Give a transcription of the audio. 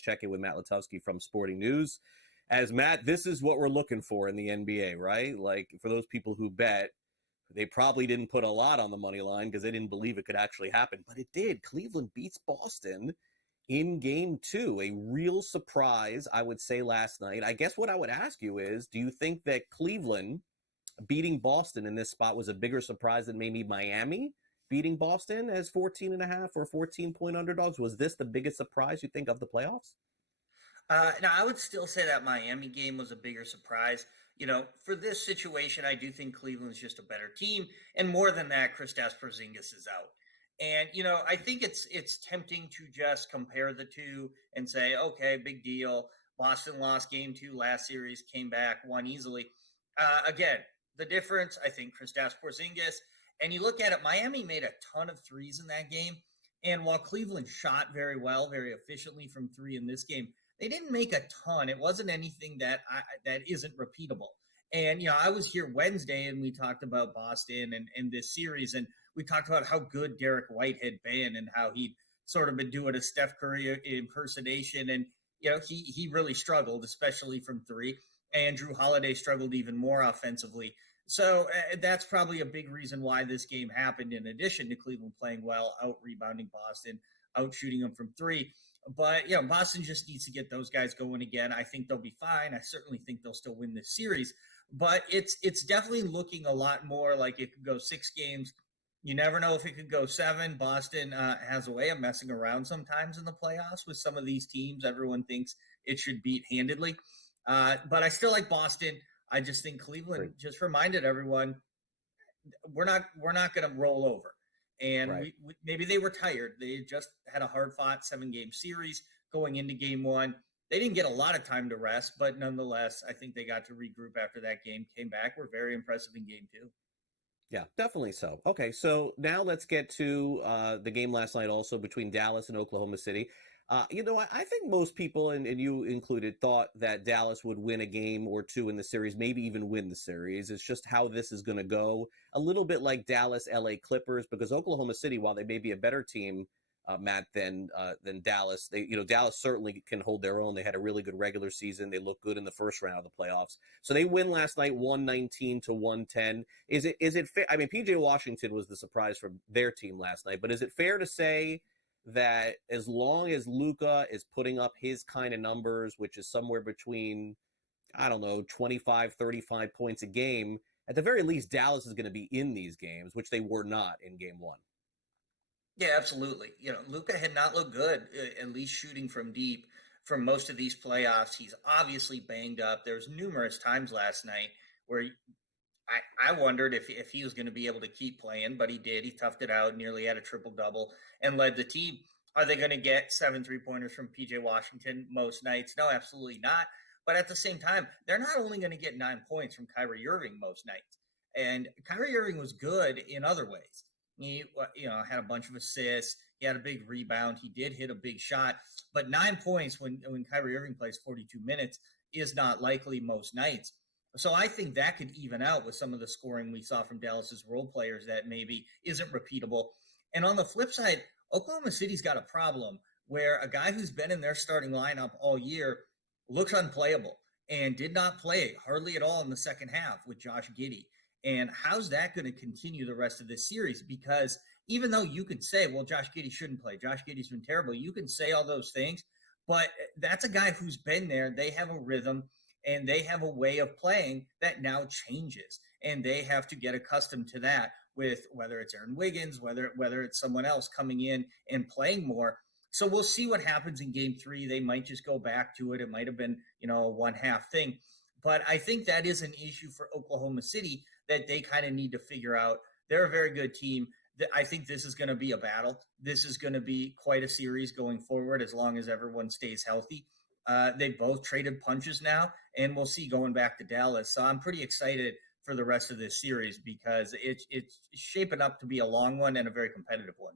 check in with Matt Lutovsky from Sporting News. As Matt, this is what we're looking for in the NBA, right? Like, for those people who bet, they probably didn't put a lot on the money line because they didn't believe it could actually happen, but it did. Cleveland beats Boston in game 2, a real surprise, I would say, last night. I guess what I would ask you is, do you think that Cleveland beating Boston in this spot was a bigger surprise than maybe Miami beating Boston as 14.5 or 14-point underdogs? Was this the biggest surprise you think of the playoffs? Now, I would still say that Miami game was a bigger surprise. For this situation, I do think Cleveland's just a better team. And more than that, Kristaps Porzingis is out. And, I think it's tempting to just compare the two and say, okay, big deal. Boston lost game 2 last series, came back, won easily. Again, the difference, I think, Kristaps Porzingis. And you look at it, Miami made a ton of threes in that game. And while Cleveland shot very well, very efficiently from 3 in this game, they didn't make a ton. It wasn't anything that isn't repeatable. And, I was here Wednesday and we talked about Boston and this series. And we talked about how good Derek White had been and how he'd sort of been doing a Steph Curry impersonation. And, he really struggled, especially from 3. And Drew Holiday struggled even more offensively. So that's probably a big reason why this game happened, in addition to Cleveland playing well, out-rebounding Boston, out-shooting them from 3. But, Boston just needs to get those guys going again. I think they'll be fine. I certainly think they'll still win this series. But it's definitely looking a lot more like it could go 6 games. You never know if it could go 7. Boston has a way of messing around sometimes in the playoffs with some of these teams everyone thinks it should beat handedly. But I still like Boston. I just think Cleveland just reminded everyone we're not going to roll over. And maybe they were tired. They just had a hard-fought 7-game series going into game 1. They didn't get a lot of time to rest, but nonetheless, I think they got to regroup after that game, came back, were very impressive in game 2. Yeah, definitely so. Okay, so now let's get to the game last night also between Dallas and Oklahoma City. I think most people, and you included, thought that Dallas would win a game or 2 in the series, maybe even win the series. It's just how this is going to go. A little bit like Dallas, LA Clippers, because Oklahoma City, while they may be a better team, Matt, than Dallas, Dallas certainly can hold their own. They had a really good regular season. They looked good in the first round of the playoffs. So they win last night, 119-110. Is it fair? I mean, PJ Washington was the surprise from their team last night, but is it fair to say that as long as Luka is putting up his kind of numbers, which is somewhere between, 25, 35 points a game, at the very least, Dallas is going to be in these games, which they were not in game 1. Yeah, absolutely. Luka had not looked good, at least shooting from deep for most of these playoffs. He's obviously banged up. There was numerous times last night where I wondered if he was going to be able to keep playing, but he did. He toughed it out, nearly had a triple-double, and led the team. Are they going to get 7 3-pointers from P.J. Washington most nights? No, absolutely not. But at the same time, they're not only going to get 9 points from Kyrie Irving most nights. And Kyrie Irving was good in other ways. He had a bunch of assists. He had a big rebound. He did hit a big shot. But 9 points when Kyrie Irving plays 42 minutes is not likely most nights. So I think that could even out with some of the scoring we saw from Dallas's role players that maybe isn't repeatable. And on the flip side, Oklahoma City's got a problem where a guy who's been in their starting lineup all year looks unplayable and did not play hardly at all in the second half with Josh Giddey. And how's that going to continue the rest of this series? Because even though you could say, well, Josh Giddey shouldn't play, Josh Giddey's been terrible, you can say all those things, but that's a guy who's been there. They have a rhythm and they have a way of playing that now changes. And they have to get accustomed to that with whether it's Aaron Wiggins, whether it's someone else coming in and playing more. So we'll see what happens in game 3. They might just go back to it. It might have been, a 1/2 thing. But I think that is an issue for Oklahoma City that they kind of need to figure out. They're a very good team. I think this is going to be a battle. This is going to be quite a series going forward as long as everyone stays healthy. They both traded punches now, and we'll see going back to Dallas. So I'm pretty excited for the rest of this series because it's shaping up to be a long one and a very competitive one.